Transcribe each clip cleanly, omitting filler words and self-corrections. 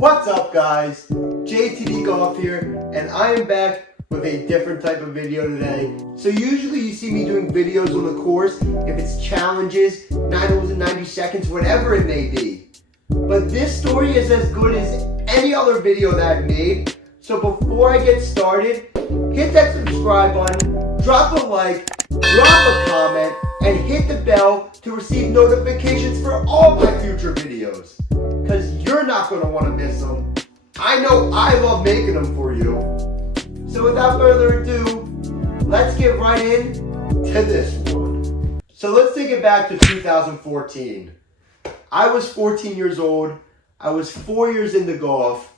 What's up guys, JTD Golf here, and I am back with a different type of video today. So usually you see me doing videos on the course, if it's challenges, 9 holes in 90 seconds, whatever it may be. But this story is as good as any other video that I've made. So before I get started, hit that subscribe button, drop a like, drop a comment, and hit the bell to receive notifications for all my future videos. Because you're not going to want to miss them. I know I love making them for you. So without further ado, let's get right in to this one. So let's take it back to 2014. I was 14 years old. I was 4 years into golf.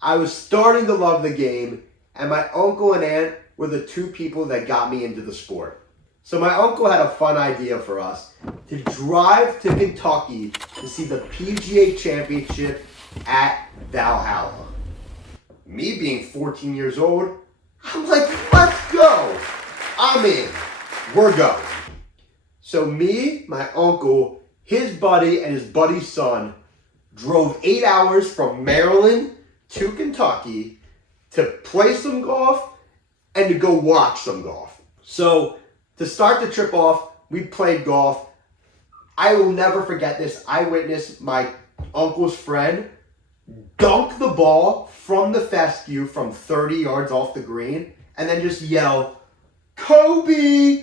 I was starting to love the game. And my uncle and aunt were the two people that got me into the sport. So my uncle had a fun idea for us to drive to Kentucky to see the PGA Championship at Valhalla. Me being 14 years old, I'm like, let's go. I'm in. We're going. So me, my uncle, his buddy, and his buddy's son drove 8 hours from Maryland to Kentucky to play some golf and to go watch some golf. So to start the trip off, we played golf. I will never forget this. I witnessed my uncle's friend dunk the ball from the fescue from 30 yards off the green and then just yell, "Kobe!"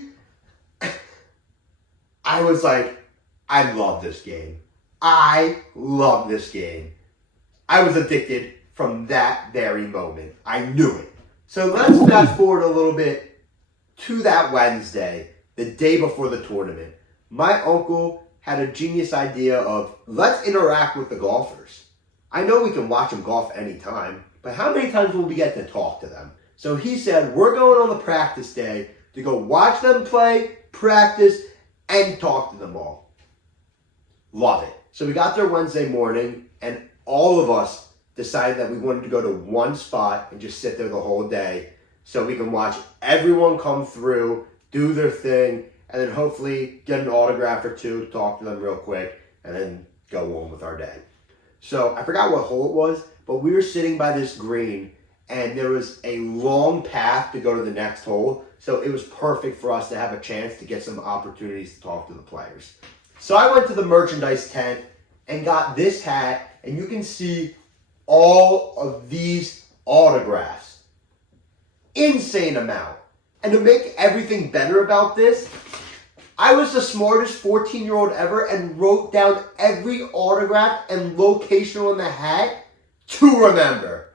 I was like, I love this game. I love this game. I was addicted from that very moment. I knew it. So let's fast forward a little bit to that Wednesday, the day before the tournament. My uncle had a genius idea of, let's interact with the golfers. I know we can watch them golf anytime, but how many times will we get to talk to them? So he said, we're going on the practice day to go watch them play, practice, and talk to them all. Love it. So we got there Wednesday morning, and all of us decided that we wanted to go to one spot and just sit there the whole day so we can watch everyone come through, do their thing, and then hopefully get an autograph or two, talk to them real quick, and then go on with our day. So I forgot what hole it was, but we were sitting by this green, and there was a long path to go to the next hole, so it was perfect for us to have a chance to get some opportunities to talk to the players. So I went to the merchandise tent and got this hat, and you can see all of these autographs. Insane amount. And to make everything better about this, I was the smartest 14-year-old ever and wrote down every autograph and location on the hat to remember.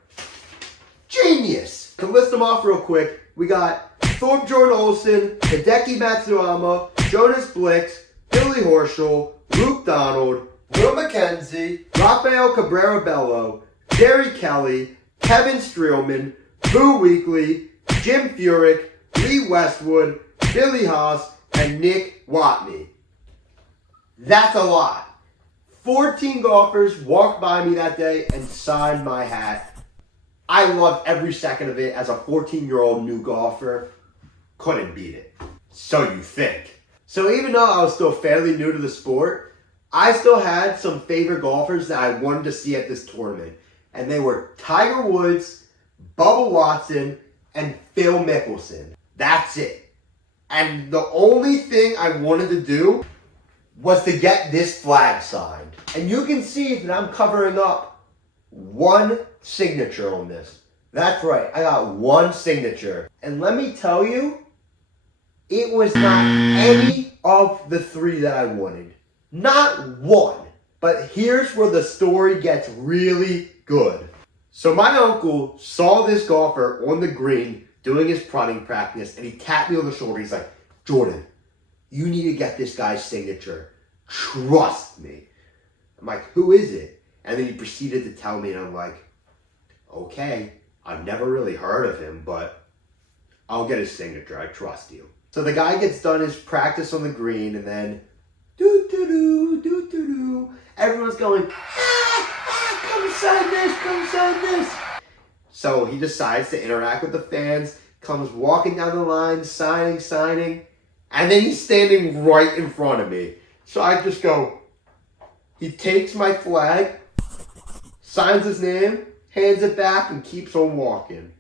Genius! To list them off real quick, we got Thorbjorn Olsen, Hideki Matsuyama, Jonas Blix, Billy Horschel, Luke Donald, Will McKenzie, Rafael Cabrera-Bello, Jerry Kelly, Kevin Streelman, Boo Weekley, Jim Furyk, Lee Westwood, Billy Haas, and Nick Watney. That's a lot. 14 golfers walked by me that day and signed my hat. I loved every second of it as a 14-year-old new golfer. Couldn't beat it. So you think. So even though I was still fairly new to the sport, I still had some favorite golfers that I wanted to see at this tournament. And they were Tiger Woods, Bubba Watson, and Phil Mickelson. That's it. And the only thing I wanted to do was to get this flag signed. And you can see that I'm covering up one signature on this. That's right, I got one signature. And let me tell you, it was not any of the three that I wanted. Not one. But here's where the story gets really good. So my uncle saw this golfer on the green doing his putting practice, and he tapped me on the shoulder. He's like, "Jordan, you need to get this guy's signature. Trust me." I'm like, "Who is it?" And then he proceeded to tell me, and I'm like, "Okay, I've never really heard of him, but I'll get his signature. I trust you." So the guy gets done his practice on the green, and then do-do-do, do-do-do. Everyone's going, come sign this, come sign this. So he decides to interact with the fans, comes walking down the line, signing, and then he's standing right in front of me. So I just go, he takes my flag, signs his name, hands it back, and keeps on walking.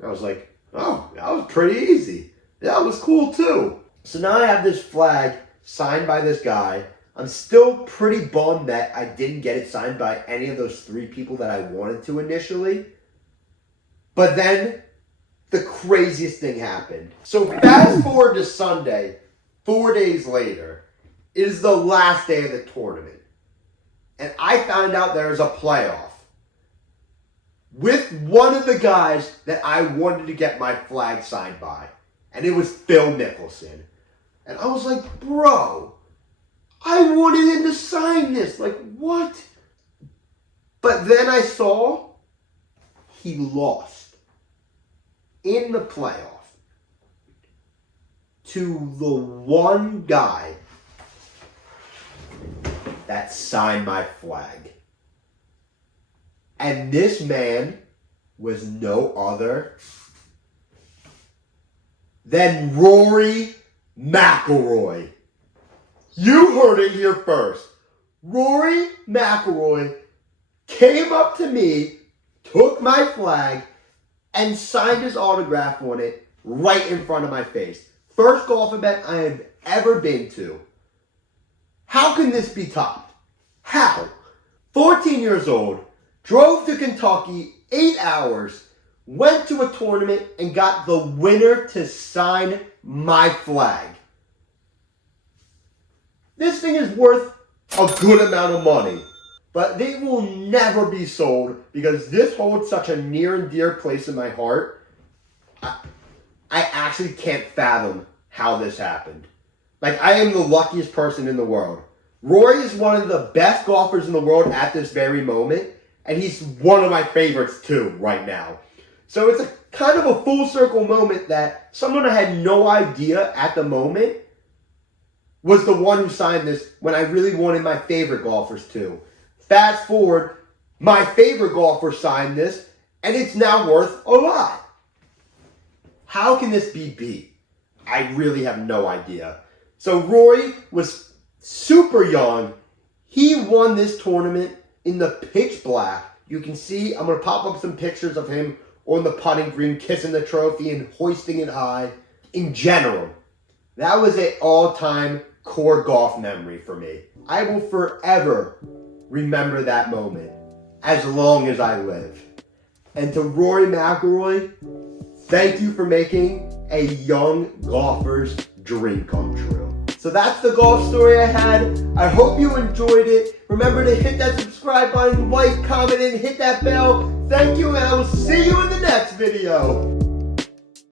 I was like, oh, that was pretty easy. That was cool too. So now I have this flag signed by this guy. I'm still pretty bummed that I didn't get it signed by any of those 3 people that I wanted to initially. But then the craziest thing happened. So fast forward to Sunday, 4 days later. It is the last day of the tournament. And I found out there was a playoff with one of the guys that I wanted to get my flag signed by. And it was Phil Mickelson. And I was like, bro, I wanted him to sign this. Like, what? But then I saw he lost in the playoff to the one guy that signed my flag. And this man was no other than Rory McIlroy. You heard it here first. Rory McIlroy came up to me, took my flag, and signed his autograph on it right in front of my face. First golf event I have ever been to. How can this be topped? How? 14 years old, drove to Kentucky 8 hours, went to a tournament, and got the winner to sign my flag. This thing is worth a good amount of money, but they will never be sold because this holds such a near and dear place in my heart. I actually can't fathom how this happened. Like, I am the luckiest person in the world. Rory is one of the best golfers in the world at this very moment, and he's one of my favorites too right now. So it's a kind of a full circle moment that someone I had no idea at the moment was the one who signed this when I really wanted my favorite golfers to. Fast forward, my favorite golfer signed this, and it's now worth a lot. How can this be beat? I really have no idea. So Rory was super young. He won this tournament in the pitch black. You can see, I'm going to pop up some pictures of him on the putting green, kissing the trophy and hoisting it high. In general, that was an all-time core golf memory for me. I will forever remember that moment as long as I live. And to Rory McIlroy, thank you for making a young golfer's dream come true. So that's the golf story I had. I hope you enjoyed it. Remember to hit that subscribe button, like, comment, and hit that bell. Thank you, and I will see you in the next video.